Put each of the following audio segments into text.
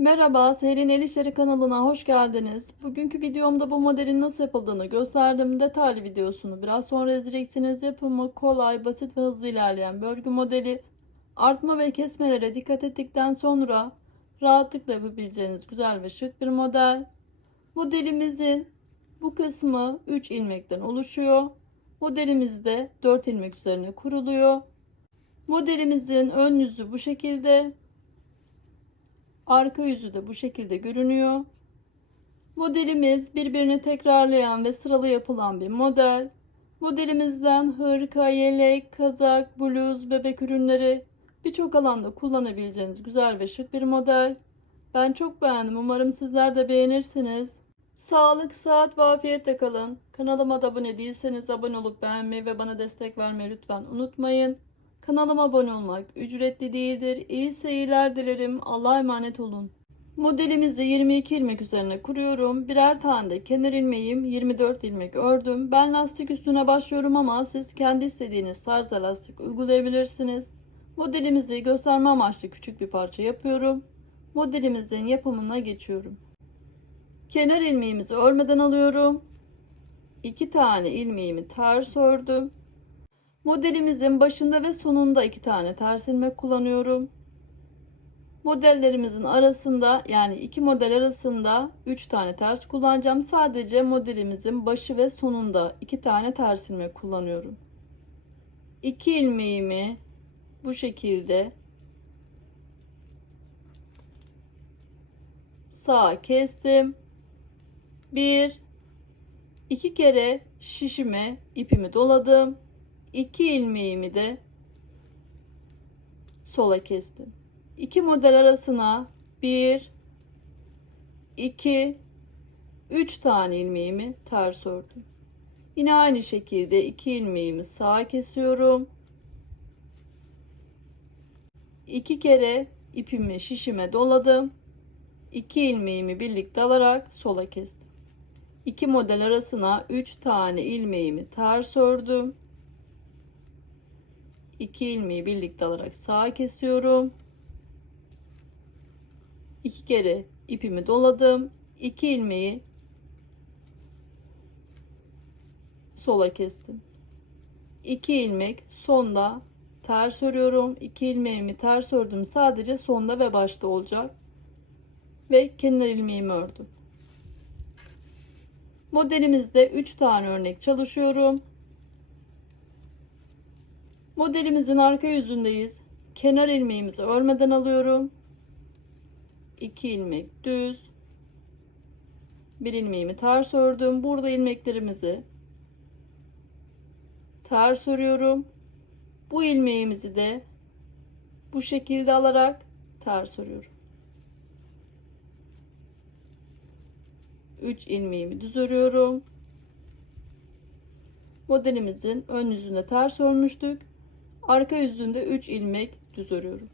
Merhaba, Serin El kanalına hoş geldiniz. Bugünkü videomda bu modelin nasıl yapıldığını gösterdim. Detaylı videosunu biraz sonra izleyeceksiniz. Yapımı kolay, basit ve hızlı ilerleyen bir örgü modeli. Artma ve kesmelere dikkat ettikten sonra rahatlıkla yapabileceğiniz güzel ve şık bir model. Modelimizin bu kısmı 3 ilmekten oluşuyor. Modelimizde 4 ilmek üzerine kuruluyor. Modelimizin ön yüzü bu şekilde. Arka yüzü de bu şekilde görünüyor. Modelimiz birbirini tekrarlayan ve sıralı yapılan bir model. Modelimizden hırka, yelek, kazak, bluz, bebek ürünleri birçok alanda kullanabileceğiniz güzel ve şık bir model. Ben çok beğendim. Umarım sizler de beğenirsiniz. Sağlık, sıhhat ve afiyetle kalın. Kanalıma da abone değilseniz abone olup beğenmeyi ve bana destek vermeyi lütfen unutmayın. Kanalıma abone olmak ücretli değildir. İyi seyirler dilerim. Allah'a emanet olun. Modelimizi 22 ilmek üzerine kuruyorum. Birer tane de kenar ilmeğim 24 ilmek ördüm. Ben lastik üstüne başlıyorum ama siz kendi istediğiniz tarzda lastik uygulayabilirsiniz. Modelimizi gösterme amaçlı küçük bir parça yapıyorum. Modelimizin yapımına geçiyorum. Kenar ilmeğimizi örmeden alıyorum. 2 tane ilmeğimi ters ördüm. Modelimizin başında ve sonunda iki tane ters ilmek kullanıyorum. Modellerimizin arasında yani iki model arasında 3 tane ters kullanacağım. Sadece modelimizin başı ve sonunda iki tane ters ilmek kullanıyorum. 2 ilmeğimi bu şekilde sağa kestim. 1 2 kere şişime ipimi doladım. 2 ilmeğimi de sola kestim. 2 model arasına 1 2 3 tane ilmeğimi ters ördüm. Yine aynı şekilde 2 ilmeğimi sağa kesiyorum. 2 kere ipimi şişime doladım. 2 ilmeğimi birlikte alarak sola kestim. 2 model arasına 3 tane ilmeğimi ters ördüm. 2 ilmeği birlikte alarak sağa kesiyorum. 2 kere ipimi doladım. 2 ilmeği sola kestim. 2 ilmek sonda ters örüyorum. 2 ilmeğimi ters ördüm. Sadece sonda ve başta olacak. Ve kenar ilmeğimi ördüm. Modelimizde 3 tane örnek çalışıyorum. Modelimizin arka yüzündeyiz. Kenar ilmeğimizi örmeden alıyorum. 2 ilmek düz. Bir ilmeğimi ters ördüm. Burada ilmeklerimizi ters örüyorum. Bu ilmeğimizi de bu şekilde alarak ters örüyorum. 3 ilmeğimi düz örüyorum. Modelimizin ön yüzünde ters örmüştük. Arka yüzünde 3 ilmek düz örüyorum.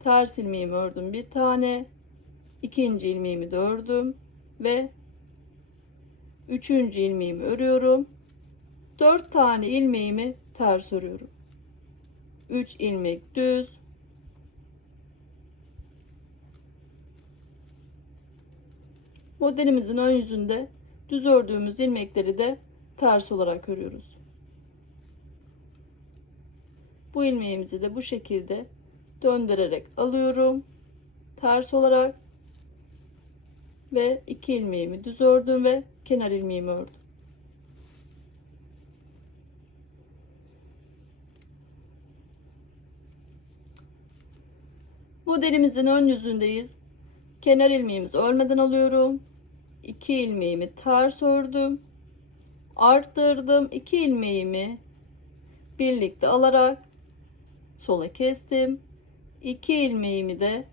Ters ilmeğimi ördüm bir tane. ikinci ilmeğimi de ördüm ve üçüncü ilmeğimi örüyorum. 4 tane ilmeğimi ters örüyorum. 3 ilmek düz. Modelimizin ön yüzünde düz ördüğümüz ilmekleri de ters olarak örüyoruz. Bu ilmeğimizi de bu şekilde döndürerek alıyorum. Ters olarak ve iki ilmeğimi düz ördüm ve kenar ilmeğimi ördüm. Modelimizin ön yüzündeyiz. Kenar ilmeğimizi örmeden alıyorum. 2 ilmeğimi ters ördüm. Arttırdım. 2 ilmeğimi birlikte alarak sola kestim. 2 ilmeğimi de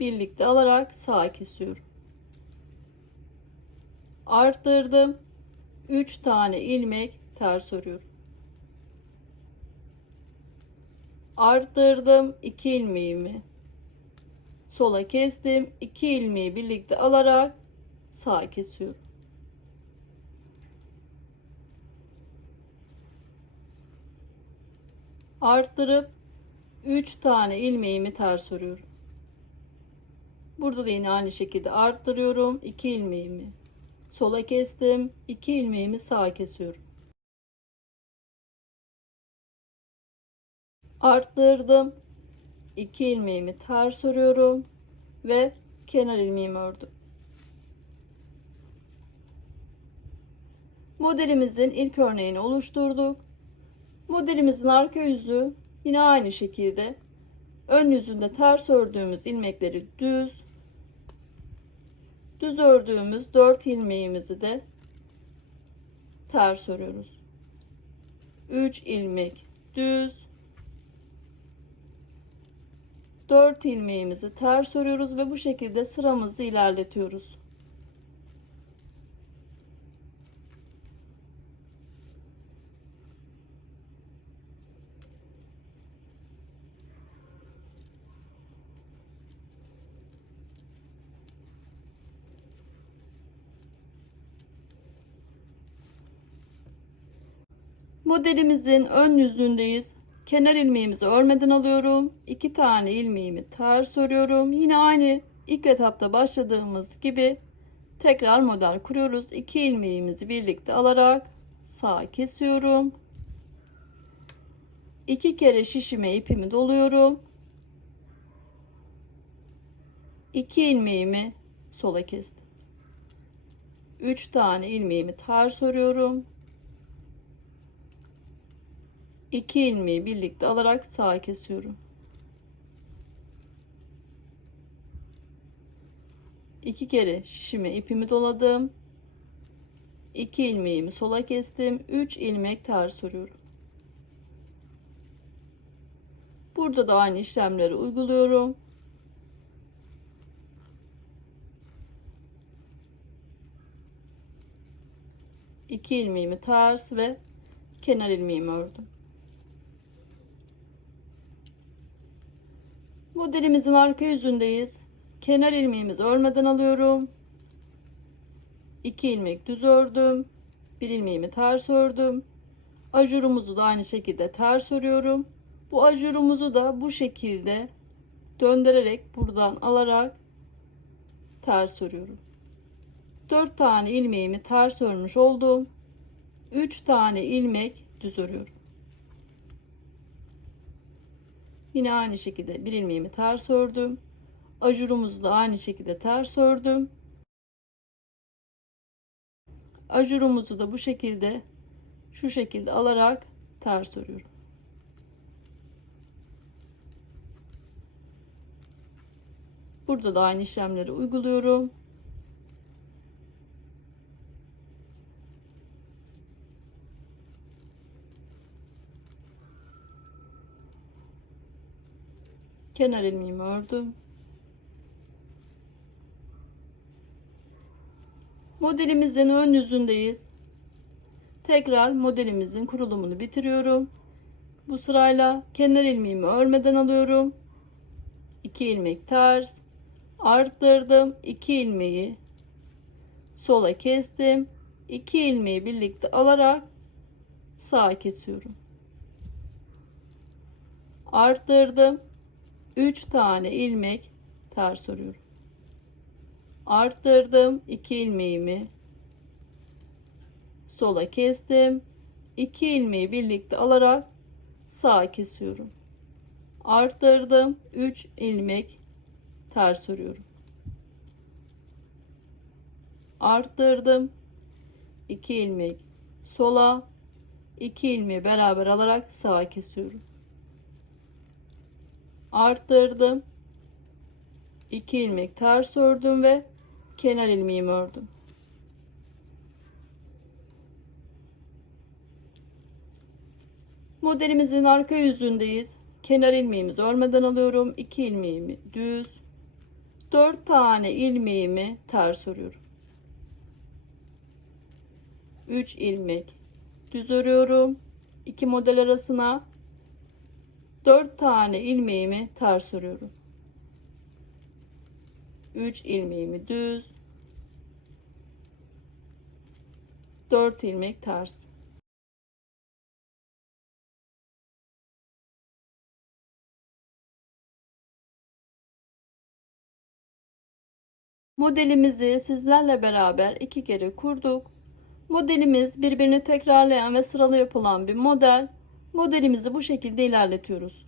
birlikte alarak sağa kesiyorum. Arttırdım. 3 tane ilmek ters örüyorum. Arttırdım 2 ilmeğimi. Sola kestim. 2 ilmeği birlikte alarak sağa kesiyorum. Arttırıp 3 tane ilmeğimi ters örüyorum. Burada da yine aynı şekilde arttırıyorum. 2 ilmeğimi sola kestim. 2 ilmeğimi sağa kesiyorum. Arttırdım. 2 ilmeğimi ters örüyorum ve kenar ilmeğimi ördüm. Modelimizin ilk örneğini oluşturduk. Modelimizin arka yüzü yine aynı şekilde ön yüzünde ters ördüğümüz ilmekleri düz düz ördüğümüz 4 ilmeğimizi de ters örüyoruz. 3 ilmek düz 4 ilmeğimizi ters örüyoruz ve bu şekilde sıramızı ilerletiyoruz. Modelimizin ön yüzündeyiz. Kenar ilmeğimizi örmeden alıyorum. 2 tane ilmeğimi ters örüyorum. Yine aynı ilk etapta başladığımız gibi tekrar model kuruyoruz. 2 ilmeğimizi birlikte alarak sağ kesiyorum. 2 kere şişime ipimi doluyorum. 2 ilmeğimi sola kestim. 3 tane ilmeğimi ters örüyorum. 2 ilmeği birlikte alarak sağa kesiyorum. 2 kere şişime ipimi doladım. 2 ilmeğimi sola kestim. 3 ilmek ters örüyorum. Burada da aynı işlemleri uyguluyorum. İki ilmeğimi ters ve kenar ilmeğimi ördüm. Modelimizin arka yüzündeyiz. Kenar ilmeğimizi örmeden alıyorum. 2 ilmek düz ördüm. 1 ilmeğimi ters ördüm. Ajurumuzu da aynı şekilde ters örüyorum. Bu ajurumuzu da bu şekilde döndürerek buradan alarak ters örüyorum. 4 tane ilmeğimi ters örmüş oldum. 3 tane ilmek düz örüyorum. Yine aynı şekilde bir ilmeğimi ters ördüm. Ajurumuzu da aynı şekilde ters ördüm. Ajurumuzu da bu şekilde şu şekilde alarak ters örüyorum. Burada da aynı işlemleri uyguluyorum. Kenar ilmeğimi ördüm. Modelimizin ön yüzündeyiz. Tekrar modelimizin kurulumunu bitiriyorum. Bu sırayla kenar ilmeğimi örmeden alıyorum. 2 ilmek ters arttırdım. 2 ilmeği sola kestim. 2 ilmeği birlikte alarak sağa kesiyorum. Arttırdım. 3 tane ilmek ters örüyorum. Arttırdım 2 ilmeğimi. Sola kestim. 2 ilmeği birlikte alarak sağa kesiyorum. Arttırdım 3 ilmek ters örüyorum. Arttırdım 2 ilmek sola 2 ilmeği beraber alarak sağa kesiyorum arttırdım. 2 ilmek ters ördüm ve kenar ilmeğimi ördüm. Modelimizin arka yüzündeyiz. Kenar ilmeğimizi örmeden alıyorum. 2 ilmeğimi düz. 4 tane ilmeğimi ters örüyorum. 3 ilmek düz örüyorum. 2 model arasına 4 tane ilmeğimi ters örüyorum. 3 ilmeğimi düz. 4 ilmek ters. Modelimizi sizlerle beraber iki kere kurduk. Modelimiz birbirini tekrarlayan ve sıralı yapılan bir model. Modelimizi bu şekilde ilerletiyoruz.